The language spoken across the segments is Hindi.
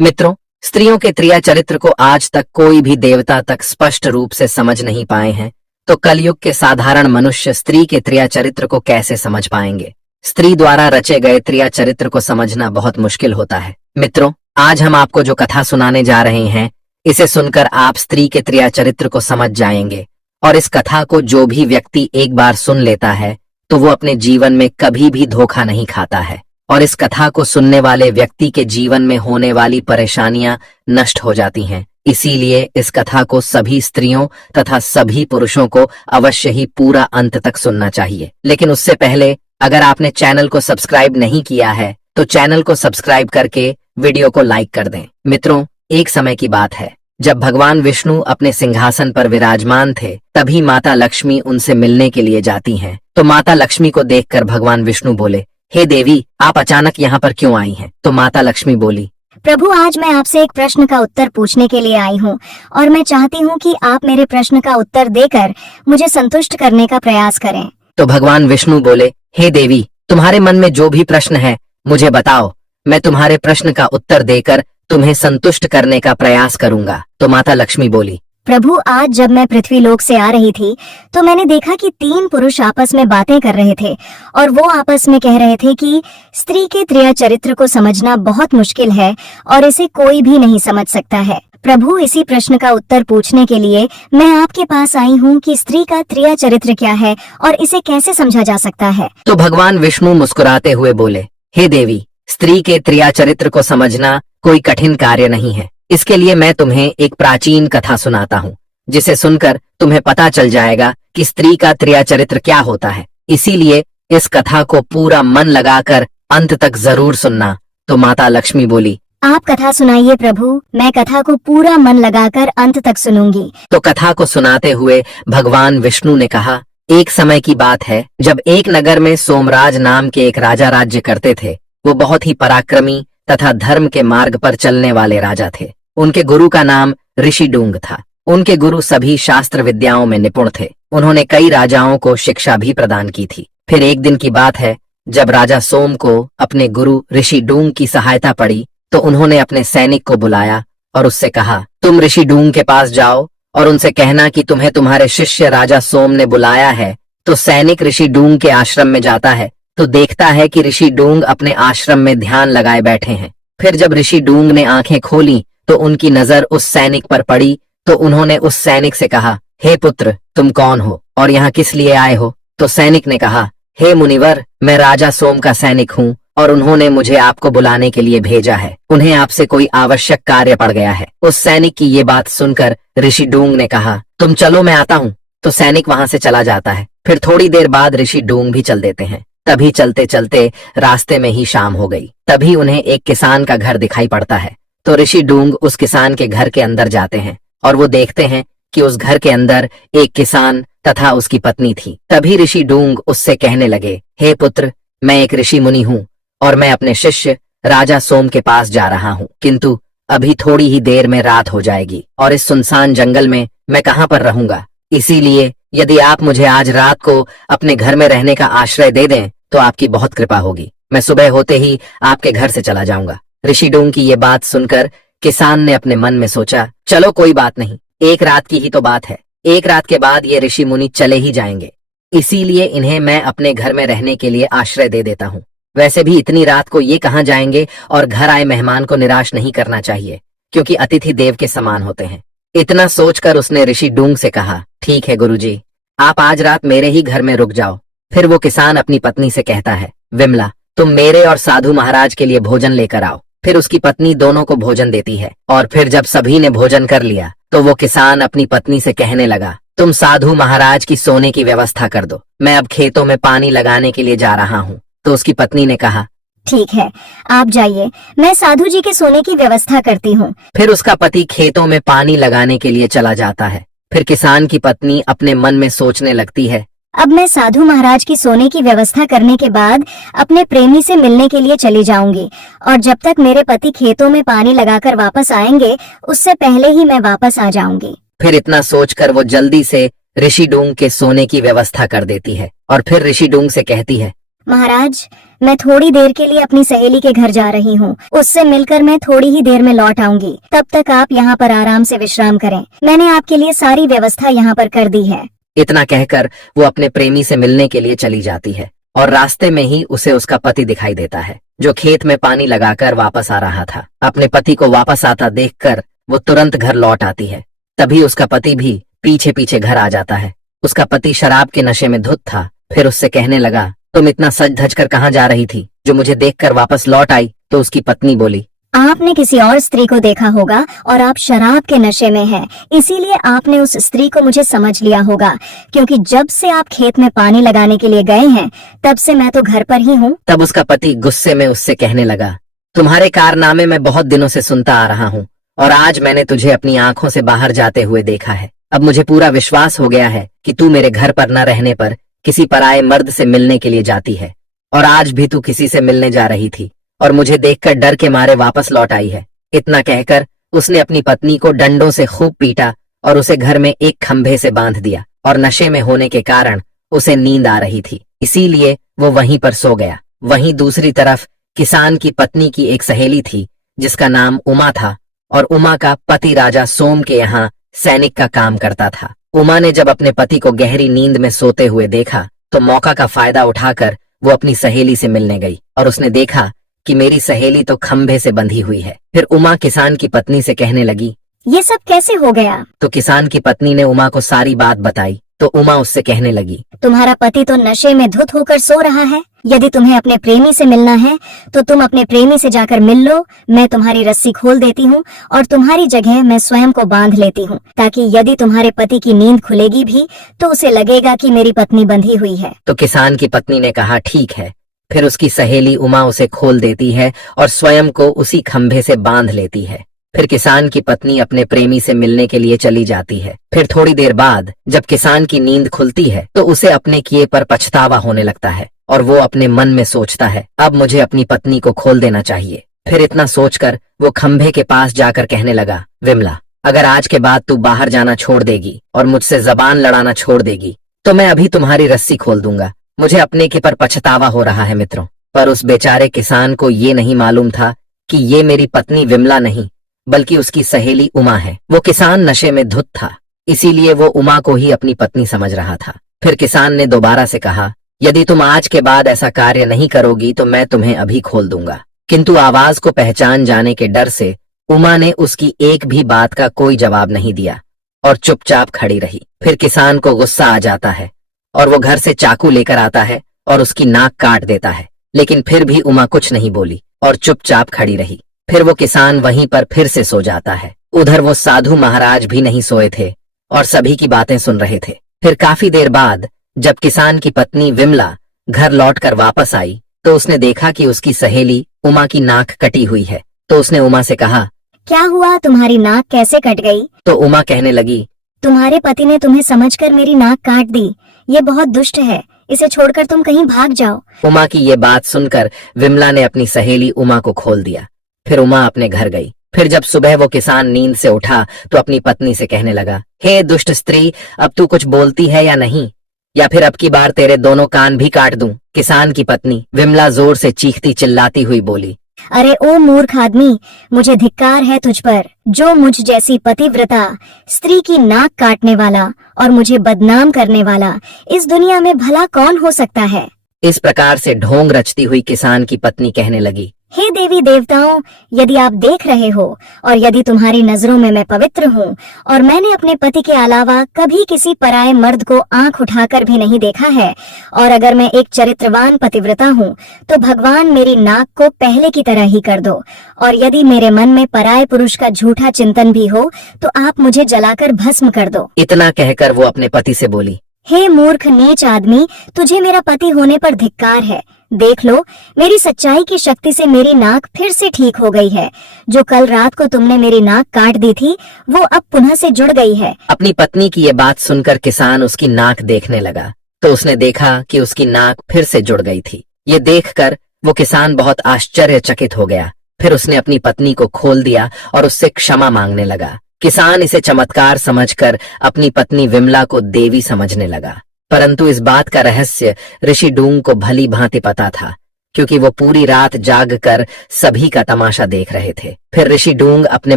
मित्रों, स्त्रियों के त्रिया चरित्र को आज तक कोई भी देवता तक स्पष्ट रूप से समझ नहीं पाए हैं, तो कलयुग के साधारण मनुष्य स्त्री के त्रिया चरित्र को कैसे समझ पाएंगे। स्त्री द्वारा रचे गए त्रिया चरित्र को समझना बहुत मुश्किल होता है। मित्रों, आज हम आपको जो कथा सुनाने जा रहे हैं, इसे सुनकर आप स्त्री के त्रिया चरित्र को समझ जाएंगे। और इस कथा को जो भी व्यक्ति एक बार सुन लेता है तो वो अपने जीवन में कभी भी धोखा नहीं खाता है, और इस कथा को सुनने वाले व्यक्ति के जीवन में होने वाली परेशानियां नष्ट हो जाती हैं। इसीलिए इस कथा को सभी स्त्रियों तथा सभी पुरुषों को अवश्य ही पूरा अंत तक सुनना चाहिए। लेकिन उससे पहले अगर आपने चैनल को सब्सक्राइब नहीं किया है तो चैनल को सब्सक्राइब करके वीडियो को लाइक कर दें। मित्रों, एक समय की बात है जब भगवान विष्णु अपने सिंहासन पर विराजमान थे, तभी माता लक्ष्मी उनसे मिलने के लिए जाती हैं। तो माता लक्ष्मी को देखकर भगवान विष्णु बोले, हे देवी, आप अचानक यहाँ पर क्यों आई हैं? तो माता लक्ष्मी बोली, प्रभु, आज मैं आपसे एक प्रश्न का उत्तर पूछने के लिए आई हूँ और मैं चाहती हूँ कि आप मेरे प्रश्न का उत्तर देकर मुझे संतुष्ट करने का प्रयास करें। तो भगवान विष्णु बोले, हे देवी, तुम्हारे मन में जो भी प्रश्न है मुझे बताओ, मैं तुम्हारे प्रश्न का उत्तर देकर तुम्हें संतुष्ट करने का प्रयास करूंगा। तो माता लक्ष्मी बोली, प्रभु, आज जब मैं पृथ्वी लोक से आ रही थी तो मैंने देखा कि 3 पुरुष आपस में बातें कर रहे थे और वो आपस में कह रहे थे कि स्त्री के त्रिया चरित्र को समझना बहुत मुश्किल है और इसे कोई भी नहीं समझ सकता है। प्रभु, इसी प्रश्न का उत्तर पूछने के लिए मैं आपके पास आई हूँ कि स्त्री का त्रिया चरित्र क्या है और इसे कैसे समझा जा सकता है। तो भगवान विष्णु मुस्कुराते हुए बोले, हे देवी, स्त्री के त्रिया चरित्र को समझना कोई कठिन कार्य नहीं है। इसके लिए मैं तुम्हें एक प्राचीन कथा सुनाता हूँ, जिसे सुनकर तुम्हें पता चल जाएगा कि स्त्री का त्रिया चरित्र क्या होता है। इसीलिए इस कथा को पूरा मन लगाकर अंत तक जरूर सुनना। तो माता लक्ष्मी बोली, आप कथा सुनाइए प्रभु, मैं कथा को पूरा मन लगाकर अंत तक सुनूंगी। तो कथा को सुनाते हुए भगवान विष्णु ने कहा, एक समय की बात है जब एक नगर में सोमराज नाम के एक राजा राज्य करते थे। वो बहुत ही पराक्रमी तथा धर्म के मार्ग पर चलने वाले राजा थे। उनके गुरु का नाम ऋषि डूंग था। उनके गुरु सभी शास्त्र विद्याओं में निपुण थे। उन्होंने कई राजाओं को शिक्षा भी प्रदान की थी। फिर एक दिन की बात है जब राजा सोम को अपने गुरु ऋषि डूंग की सहायता पड़ी, तो उन्होंने अपने सैनिक को बुलाया और उससे कहा, तुम ऋषि डूंग के पास जाओ और उनसे कहना कि तुम्हें तुम्हारे शिष्य राजा सोम ने बुलाया है। तो सैनिक ऋषि डूंग के आश्रम में जाता है तो देखता है कि ऋषि डूंग अपने आश्रम में ध्यान लगाए बैठे हैं। फिर जब ऋषि डूंग ने आंखें खोली तो उनकी नजर उस सैनिक पर पड़ी। तो उन्होंने उस सैनिक से कहा, हे पुत्र, तुम कौन हो और यहाँ किस लिए आए हो? तो सैनिक ने कहा, हे मुनिवर, मैं राजा सोम का सैनिक हूँ और उन्होंने मुझे आपको बुलाने के लिए भेजा है। उन्हें आपसे कोई आवश्यक कार्य पड़ गया है। उस सैनिक की ये बात सुनकर ऋषि डूंग ने कहा, तुम चलो, मैं आता हूँ। तो सैनिक वहां से चला जाता है। फिर थोड़ी देर बाद ऋषि डूंग भी चल देते हैं। तभी चलते चलते रास्ते में ही शाम हो गई। तभी उन्हें एक किसान का घर दिखाई पड़ता है। तो ऋषि डूंग उस किसान के घर के अंदर जाते हैं और वो देखते हैं कि उस घर के अंदर एक किसान तथा उसकी पत्नी थी। तभी ऋषि डूंग उससे कहने लगे, हे पुत्र, मैं एक ऋषि मुनि हूँ और मैं अपने शिष्य राजा सोम के पास जा रहा हूँ, किंतु अभी थोड़ी ही देर में रात हो जाएगी और इस सुनसान जंगल में मैं कहाँ पर रहूंगा। इसीलिए यदि आप मुझे आज रात को अपने घर में रहने का आश्रय दे दें तो आपकी बहुत कृपा होगी। मैं सुबह होते ही आपके घर से चला जाऊंगा। ऋषि डूंग की ये बात सुनकर किसान ने अपने मन में सोचा, चलो कोई बात नहीं, एक रात की ही तो बात है। एक रात के बाद ये ऋषि मुनि चले ही जाएंगे, इसीलिए इन्हें मैं अपने घर में रहने के लिए आश्रय दे देता हूँ। वैसे भी इतनी रात को ये कहाँ जाएंगे और घर आए मेहमान को निराश नहीं करना चाहिए, क्योंकि अतिथि देव के समान होते हैं। इतना सोचकर उसने ऋषि डूंग से कहा, ठीक है गुरुजी, आप आज रात मेरे ही घर में रुक जाओ। फिर वो किसान अपनी पत्नी से कहता है, विमला, तुम मेरे और साधु महाराज के लिए भोजन लेकर आओ। फिर उसकी पत्नी दोनों को भोजन देती है और फिर जब सभी ने भोजन कर लिया तो वो किसान अपनी पत्नी से कहने लगा, तुम साधु महाराज की सोने की व्यवस्था कर दो, मैं अब खेतों में पानी लगाने के लिए जा रहा हूँ। तो उसकी पत्नी ने कहा, ठीक है, आप जाइए, मैं साधु जी के सोने की व्यवस्था करती हूँ। फिर उसका पति खेतों में पानी लगाने के लिए चला जाता है। फिर किसान की पत्नी अपने मन में सोचने लगती है, अब मैं साधु महाराज की सोने की व्यवस्था करने के बाद अपने प्रेमी से मिलने के लिए चली जाऊंगी और जब तक मेरे पति खेतों में पानी लगाकर वापस आएंगे उससे पहले ही मैं वापस आ जाऊंगी। फिर इतना सोचकर वो जल्दी से ऋषि डूंग के सोने की व्यवस्था कर देती है और फिर ऋषि डूंग से कहती है, महाराज, मैं थोड़ी देर के लिए अपनी सहेली के घर जा रही हूँ। उससे मिलकर मैं थोड़ी ही देर में लौट आऊंगी। तब तक आप यहाँ पर आराम से विश्राम करें। मैंने आपके लिए सारी व्यवस्था यहाँ पर कर दी है। इतना कहकर वो अपने प्रेमी से मिलने के लिए चली जाती है और रास्ते में ही उसे उसका पति दिखाई देता है, जो खेत में पानी लगाकर वापस आ रहा था। अपने पति को वापस आता देखकर वो तुरंत घर लौट आती है। तभी उसका पति भी पीछे पीछे घर आ जाता है। उसका पति शराब के नशे में धुत था। फिर उससे कहने लगा, तुम इतना सज धज कर कहाँ जा रही थी, जो मुझे देखकर वापस लौट आई? तो उसकी पत्नी बोली, आपने किसी और स्त्री को देखा होगा और आप शराब के नशे में हैं, इसीलिए आपने उस स्त्री को मुझे समझ लिया होगा, क्योंकि जब से आप खेत में पानी लगाने के लिए गए हैं तब से मैं तो घर पर ही हूँ। तब उसका पति गुस्से में उससे कहने लगा, तुम्हारे कारनामे मैं बहुत दिनों से सुनता आ रहा हूँ और आज मैंने तुझे अपनी आंखों से बाहर जाते हुए देखा है। अब मुझे पूरा विश्वास हो गया है कि तू मेरे घर पर न रहने पर किसी पराये मर्द से मिलने के लिए जाती है, और आज भी तू किसी से मिलने जा रही थी और मुझे देखकर डर के मारे वापस लौट आई है। इतना कहकर उसने अपनी पत्नी को डंडों से खूब पीटा और उसे घर में एक खंभे से बांध दिया, और नशे में होने के कारण उसे नींद आ रही थी, इसीलिए वो वहीं पर सो गया। वहीं दूसरी तरफ किसान की पत्नी की एक सहेली थी जिसका नाम उमा था, और उमा का पति राजा सोम के यहाँ सैनिक का काम करता था। उमा ने जब अपने पति को गहरी नींद में सोते हुए देखा तो मौका का फायदा उठाकर वो अपनी सहेली से मिलने गई, और उसने देखा कि मेरी सहेली तो खंभे से बंधी हुई है। फिर उमा किसान की पत्नी से कहने लगी, ये सब कैसे हो गया? तो किसान की पत्नी ने उमा को सारी बात बताई। तो उमा उससे कहने लगी, तुम्हारा पति तो नशे में धुत होकर सो रहा है। यदि तुम्हें अपने प्रेमी से मिलना है तो तुम अपने प्रेमी से जाकर मिल लो। मैं तुम्हारी रस्सी खोल देती हूँ और तुम्हारी जगह मैं स्वयं को बांध लेती हूँ, ताकि यदि तुम्हारे पति की नींद खुलेगी भी तो उसे लगेगा कि मेरी पत्नी बंधी हुई है। तो किसान की पत्नी ने कहा, ठीक है। फिर उसकी सहेली उमा उसे खोल देती है और स्वयं को उसी खंभे से बांध लेती है। फिर किसान की पत्नी अपने प्रेमी से मिलने के लिए चली जाती है। फिर थोड़ी देर बाद जब किसान की नींद खुलती है तो उसे अपने किए पर पछतावा होने लगता है, और वो अपने मन में सोचता है, अब मुझे अपनी पत्नी को खोल देना चाहिए। फिर इतना सोचकर वो खंभे के पास जाकर कहने लगा, विमला, अगर आज के बाद तू बाहर जाना छोड़ देगी और मुझसे जबान लड़ाना छोड़ देगी तो मैं अभी तुम्हारी रस्सी खोल दूंगा। मुझे अपने के पर पछतावा हो रहा है मित्रों। पर उस बेचारे किसान को ये नहीं मालूम था कि ये मेरी पत्नी विमला नहीं बल्कि उसकी सहेली उमा है। वो किसान नशे में धुत था, इसीलिए वो उमा को ही अपनी पत्नी समझ रहा था। फिर किसान ने दोबारा से कहा, यदि तुम आज के बाद ऐसा कार्य नहीं करोगी तो मैं तुम्हें अभी खोल दूंगा। किंतु आवाज को पहचान जाने के डर से उमा ने उसकी एक भी बात का कोई जवाब नहीं दिया और चुपचाप खड़ी रही। फिर किसान को गुस्सा आ जाता है और वो घर से चाकू लेकर आता है और उसकी नाक काट देता है, लेकिन फिर भी उमा कुछ नहीं बोली और चुपचाप खड़ी रही। फिर वो किसान वहीं पर फिर से सो जाता है। उधर वो साधु महाराज भी नहीं सोए थे और सभी की बातें सुन रहे थे। फिर काफी देर बाद जब किसान की पत्नी विमला घर लौटकर वापस आई तो उसने देखा कि उसकी सहेली उमा की नाक कटी हुई है। तो उसने उमा से कहा, क्या हुआ, तुम्हारी नाक कैसे कट गई? तो उमा कहने लगी, तुम्हारे पति ने तुम्हें समझकर मेरी नाक काट दी। ये बहुत दुष्ट है, इसे छोड़कर तुम कहीं भाग जाओ। उमा की ये बात सुनकर विमला ने अपनी सहेली उमा को खोल दिया। फिर उमा अपने घर गई। फिर जब सुबह वो किसान नींद से उठा तो अपनी पत्नी से कहने लगा, हे दुष्ट स्त्री, अब तू कुछ बोलती है या नहीं, या फिर अब की बार तेरे दोनों कान भी काट दूं। किसान की पत्नी विमला जोर से चीखती चिल्लाती हुई बोली, अरे ओ मूर्ख आदमी, मुझे धिक्कार है तुझ पर, जो मुझ जैसी पतिव्रता स्त्री की नाक काटने वाला और मुझे बदनाम करने वाला इस दुनिया में भला कौन हो सकता है। इस प्रकार से ढोंग रचती हुई किसान की पत्नी कहने लगी, हे देवी देवताओं, यदि आप देख रहे हो और यदि तुम्हारी नजरों में मैं पवित्र हूँ और मैंने अपने पति के अलावा कभी किसी पराये मर्द को आंख उठाकर भी नहीं देखा है, और अगर मैं एक चरित्रवान पतिव्रता हूँ तो भगवान मेरी नाक को पहले की तरह ही कर दो, और यदि मेरे मन में पराये पुरुष का झूठा चिंतन भी हो तो आप मुझे जलाकर भस्म कर दो। इतना कहकर वो अपने पति से बोली, हे मूर्ख नीच आदमी, तुझे मेरा पति होने पर धिक्कार है। देख लो, मेरी सच्चाई की शक्ति से मेरी नाक फिर से ठीक हो गई है। जो कल रात को तुमने मेरी नाक काट दी थी वो अब पुनः से जुड़ गई है। अपनी पत्नी की ये बात सुनकर किसान उसकी नाक देखने लगा तो उसने देखा कि उसकी नाक फिर से जुड़ गई थी। ये देखकर वो किसान बहुत आश्चर्यचकित हो गया। फिर उसने अपनी पत्नी को खोल दिया और उससे क्षमा मांगने लगा। किसान इसे चमत्कार समझकर अपनी पत्नी विमला को देवी समझने लगा। परंतु इस बात का रहस्य ऋषि डूंग को भली भांति पता था, क्योंकि वो पूरी रात जाग कर सभी का तमाशा देख रहे थे। फिर ऋषि डूंग अपने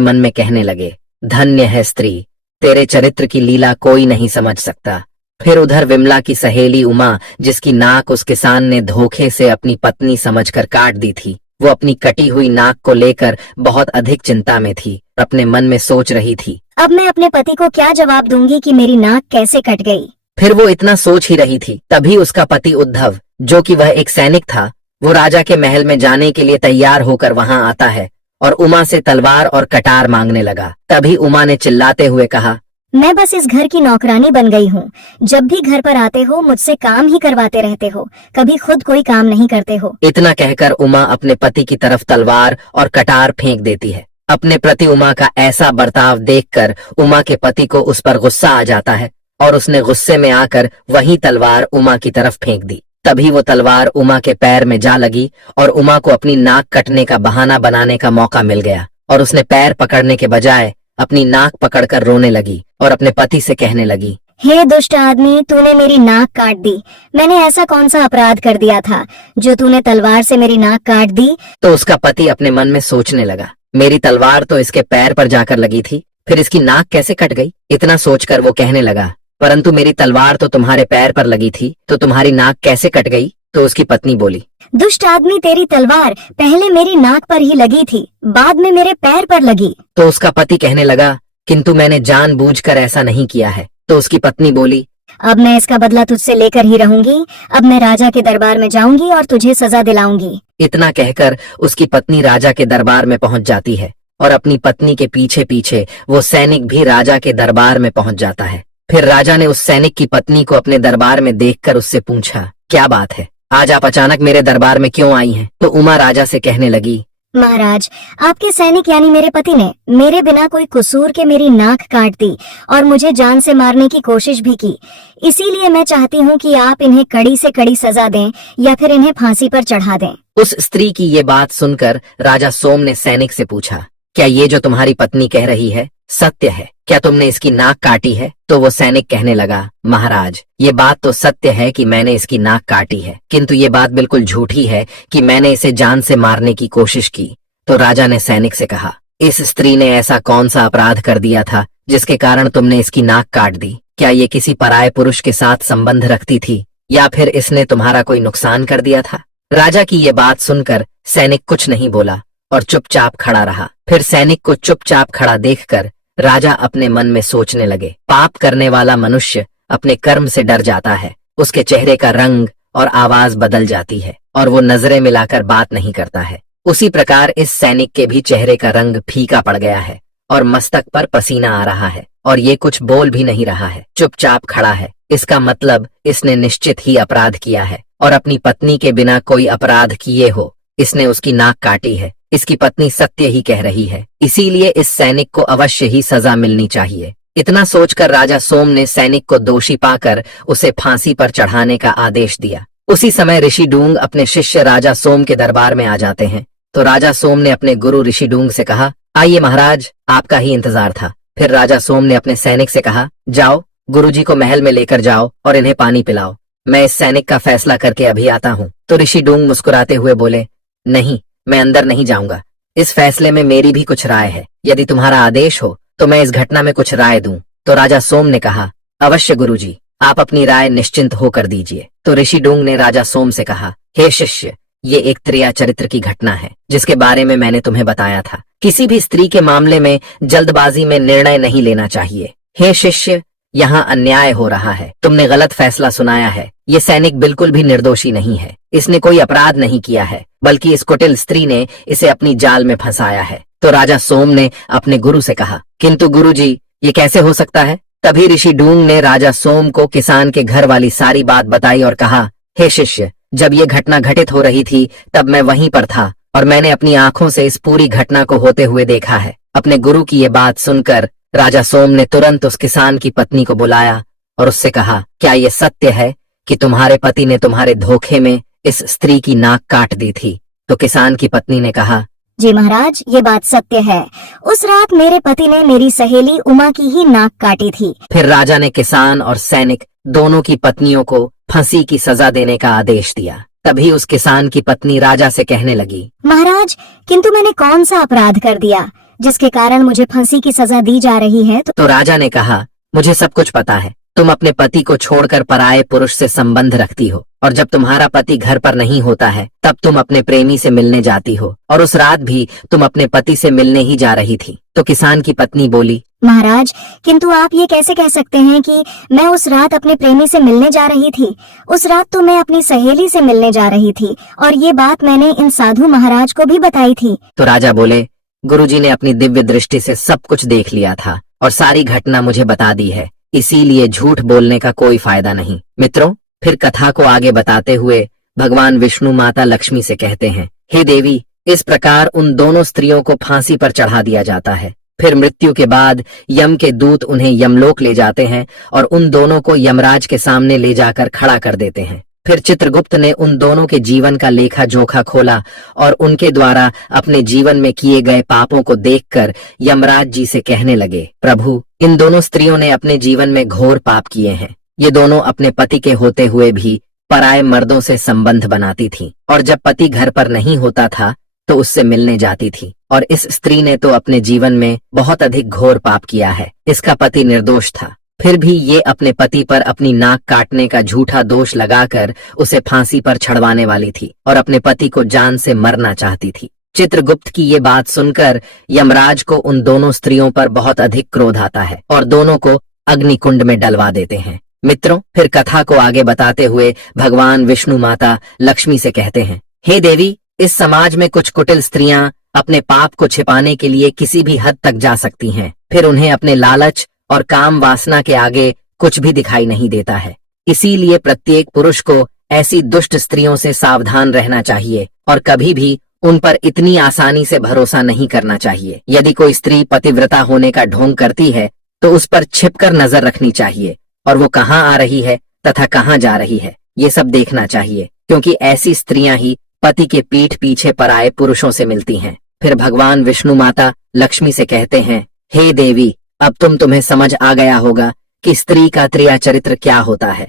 मन में कहने लगे, धन्य है स्त्री, तेरे चरित्र की लीला कोई नहीं समझ सकता। फिर उधर विमला की सहेली उमा, जिसकी नाक उस किसान ने धोखे से अपनी पत्नी समझकर काट दी थी, वो अपनी कटी हुई नाक को लेकर बहुत अधिक चिंता में थी। अपने मन में सोच रही थी, अब मैं अपने पति को क्या जवाब दूंगी कि मेरी नाक कैसे कट गई। फिर वो इतना सोच ही रही थी, तभी उसका पति उद्धव, जो कि वह एक सैनिक था, वो राजा के महल में जाने के लिए तैयार होकर वहां आता है और उमा से तलवार और कटार मांगने लगा। तभी उमा ने चिल्लाते हुए कहा, मैं बस इस घर की नौकरानी बन गई हूँ। जब भी घर पर आते हो मुझसे काम ही करवाते रहते हो, कभी खुद कोई काम नहीं करते हो। इतना कहकर उमा अपने पति की तरफ तलवार और कटार फेंक देती है। अपने प्रति उमा का ऐसा बर्ताव देखकर उमा के पति को उस पर गुस्सा आ जाता है और उसने गुस्से में आकर वही तलवार उमा की तरफ फेंक दी। तभी वो तलवार उमा के पैर में जा लगी और उमा को अपनी नाक कटने का बहाना बनाने का मौका मिल गया और उसने पैर पकड़ने के बजाय अपनी नाक पकड़कर रोने लगी और अपने पति से कहने लगी, हे दुष्ट आदमी, तूने मेरी नाक काट दी। मैंने ऐसा कौन सा अपराध कर दिया था जो तूने तलवार से मेरी नाक काट दी। तो उसका पति अपने मन में सोचने लगा, मेरी तलवार तो इसके पैर पर जाकर लगी थी, फिर इसकी नाक कैसे कट गई। इतना सोचकर वो कहने लगा, परंतु मेरी तलवार तो तुम्हारे पैर पर लगी थी, तो तुम्हारी नाक कैसे कट गई। तो उसकी पत्नी बोली, दुष्ट आदमी, तेरी तलवार पहले मेरी नाक पर ही लगी थी, बाद में मेरे पैर पर लगी। तो उसका पति कहने लगा, किंतु मैंने जानबूझकर ऐसा नहीं किया है। तो उसकी पत्नी बोली, अब मैं इसका बदला तुझसे लेकर ही रहूंगी। अब मैं राजा के दरबार में जाऊंगी और तुझे सजा दिलाऊंगी। इतना कहकर उसकी पत्नी राजा के दरबार में पहुंच जाती है और अपनी पत्नी के पीछे पीछे वो सैनिक भी राजा के दरबार में पहुंच जाता है। फिर राजा ने उस सैनिक की पत्नी को अपने दरबार में देखकर उससे पूछा, क्या बात है, आज आप अचानक मेरे दरबार में क्यों आई हैं? तो उमा राजा से कहने लगी, महाराज, आपके सैनिक यानी मेरे पति ने मेरे बिना कोई कसूर के मेरी नाक काट दी और मुझे जान से मारने की कोशिश भी की। इसीलिए मैं चाहती हूँ कि आप इन्हें कड़ी से कड़ी सजा दें या फिर इन्हें फांसी पर चढ़ा दें। उस स्त्री की ये बात सुनकर राजा सोम ने सैनिक से पूछा, क्या ये जो तुम्हारी पत्नी कह रही है सत्य है? क्या तुमने इसकी नाक काटी है? तो वो सैनिक कहने लगा, महाराज, ये बात तो सत्य है कि मैंने इसकी नाक काटी है, किंतु ये बात बिल्कुल झूठी है कि मैंने इसे जान से मारने की कोशिश की। तो राजा ने सैनिक से कहा, इस स्त्री ने ऐसा कौन सा अपराध कर दिया था जिसके कारण तुमने इसकी नाक काट दी? क्या ये किसी पराये पुरुष के साथ संबंध रखती थी या फिर इसने तुम्हारा कोई नुकसान कर दिया था? राजा की ये बात सुनकर सैनिक कुछ नहीं बोला और चुपचाप खड़ा रहा। फिर सैनिक को चुपचाप खड़ा देखकर राजा अपने मन में सोचने लगे, पाप करने वाला मनुष्य अपने कर्म से डर जाता है, उसके चेहरे का रंग और आवाज बदल जाती है और वो नजरें मिलाकर बात नहीं करता है। उसी प्रकार इस सैनिक के भी चेहरे का रंग फीका पड़ गया है और मस्तक पर पसीना आ रहा है और ये कुछ बोल भी नहीं रहा है, चुपचाप खड़ा है। इसका मतलब इसने निश्चित ही अपराध किया है और अपनी पत्नी के बिना कोई अपराध किए हो इसने उसकी नाक काटी है। इसकी पत्नी सत्य ही कह रही है, इसीलिए इस सैनिक को अवश्य ही सजा मिलनी चाहिए। इतना सोचकर राजा सोम ने सैनिक को दोषी पाकर उसे फांसी पर चढ़ाने का आदेश दिया। उसी समय ऋषि डूंग अपने शिष्य राजा सोम के दरबार में आ जाते हैं। तो राजा सोम ने अपने गुरु ऋषि डूंग से कहा, आइए महाराज, आपका ही इंतजार था। फिर राजा सोम ने अपने सैनिक से कहा, जाओ गुरुजी को महल में लेकर जाओ और इन्हें पानी पिलाओ, मैं इस सैनिक का फैसला करके अभी आता हूँ। तो ऋषि डूंग मुस्कुराते हुए बोले, नहीं, मैं अंदर नहीं जाऊंगा, इस फैसले में मेरी भी कुछ राय है। यदि तुम्हारा आदेश हो तो मैं इस घटना में कुछ राय दूं। तो राजा सोम ने कहा, अवश्य गुरुजी, आप अपनी राय निश्चिंत होकर दीजिए। तो ऋषि डूंग ने राजा सोम से कहा, हे शिष्य, ये एक त्रिया चरित्र की घटना है जिसके बारे में मैंने तुम्हें बताया था। किसी भी स्त्री के मामले में जल्दबाजी में निर्णय नहीं लेना चाहिए। हे शिष्य, यहाँ अन्याय हो रहा है, तुमने गलत फैसला सुनाया है। ये सैनिक बिल्कुल भी निर्दोषी नहीं है, इसने कोई अपराध नहीं किया है, बल्कि इस कुटिल स्त्री ने इसे अपनी जाल में फंसाया है। तो राजा सोम ने अपने गुरु से कहा, किंतु गुरुजी, ये कैसे हो सकता है? तभी ऋषि डूंग ने राजा सोम को किसान के घर वाली सारी बात बताई और कहा, हे शिष्य, जब ये घटना घटित हो रही थी तब मैं वहीं पर था और मैंने अपनी आंखों से इस पूरी घटना को होते हुए देखा है। अपने गुरु की ये बात सुनकर राजा सोम ने तुरंत उस किसान की पत्नी को बुलाया और उससे कहा, क्या ये सत्य है कि तुम्हारे पति ने तुम्हारे धोखे में इस स्त्री की नाक काट दी थी? तो किसान की पत्नी ने कहा, जी महाराज, ये बात सत्य है। उस रात मेरे पति ने मेरी सहेली उमा की ही नाक काटी थी। फिर राजा ने किसान और सैनिक दोनों की पत्नियों को फांसी की सजा देने का आदेश दिया। तभी उस किसान की पत्नी राजा से कहने लगी, महाराज, किंतु मैंने कौन सा अपराध कर दिया जिसके कारण मुझे फांसी की सजा दी जा रही है? तो राजा ने कहा, मुझे सब कुछ पता है। तुम अपने पति को छोड़कर पराये पुरुष से संबंध रखती हो, और जब तुम्हारा पति घर पर नहीं होता है तब तुम अपने प्रेमी से मिलने जाती हो, और उस रात भी तुम अपने पति से मिलने ही जा रही थी। तो किसान की पत्नी बोली, महाराज, किंतु आप ये कैसे कह सकते हैं कि मैं उस रात अपने प्रेमी से मिलने जा रही थी? उस रात तो मैं अपनी सहेली से मिलने जा रही थी, और ये बात मैंने इन साधु महाराज को भी बताई थी। तो राजा बोले, गुरुजी ने अपनी दिव्य दृष्टि से सब कुछ देख लिया था और सारी घटना मुझे बता दी है, इसीलिए झूठ बोलने का कोई फायदा नहीं। मित्रों, फिर कथा को आगे बताते हुए भगवान विष्णु माता लक्ष्मी से कहते हैं, हे देवी, इस प्रकार उन दोनों स्त्रियों को फांसी पर चढ़ा दिया जाता है। फिर मृत्यु के बाद यम के दूत उन्हें यमलोक ले जाते हैं और उन दोनों को यमराज के सामने ले जाकर खड़ा कर देते हैं। फिर चित्रगुप्त ने उन दोनों के जीवन का लेखा जोखा खोला और उनके द्वारा अपने जीवन में किए गए पापों को देखकर यमराज जी से कहने लगे, प्रभु, इन दोनों स्त्रियों ने अपने जीवन में घोर पाप किए हैं। ये दोनों अपने पति के होते हुए भी पराये मर्दों से संबंध बनाती थीं, और जब पति घर पर नहीं होता था तो उससे मिलने जाती थी। और इस स्त्री ने तो अपने जीवन में बहुत अधिक घोर पाप किया है। इसका पति निर्दोष था, फिर भी ये अपने पति पर अपनी नाक काटने का झूठा दोष लगाकर उसे फांसी पर चढ़वाने वाली थी और अपने पति को जान से मरना चाहती थी। चित्रगुप्त की ये बात सुनकर यमराज को उन दोनों स्त्रियों पर बहुत अधिक क्रोध आता है और दोनों को अग्निकुंड में डलवा देते हैं। मित्रों, फिर कथा को आगे बताते हुए भगवान विष्णु माता लक्ष्मी से कहते हैं, हे देवी, इस समाज में कुछ कुटिल स्त्रियां अपने पाप को छिपाने के लिए किसी भी हद तक जा सकती हैं। फिर उन्हें अपने लालच और काम वासना के आगे कुछ भी दिखाई नहीं देता है। इसीलिए प्रत्येक पुरुष को ऐसी दुष्ट स्त्रियों से सावधान रहना चाहिए और कभी भी उन पर इतनी आसानी से भरोसा नहीं करना चाहिए। यदि कोई स्त्री पतिव्रता होने का ढोंग करती है तो उस पर छिपकर नजर रखनी चाहिए, और वो कहाँ आ रही है तथा कहाँ जा रही है ये सब देखना चाहिए, क्योंकि ऐसी स्त्रियां ही पति के पीठ पीछे पराये पुरुषों से मिलती हैं। फिर भगवान विष्णु माता लक्ष्मी से कहते हैं, हे देवी, अब तुम्हें समझ आ गया होगा कि स्त्री का त्रिया चरित्र क्या होता है।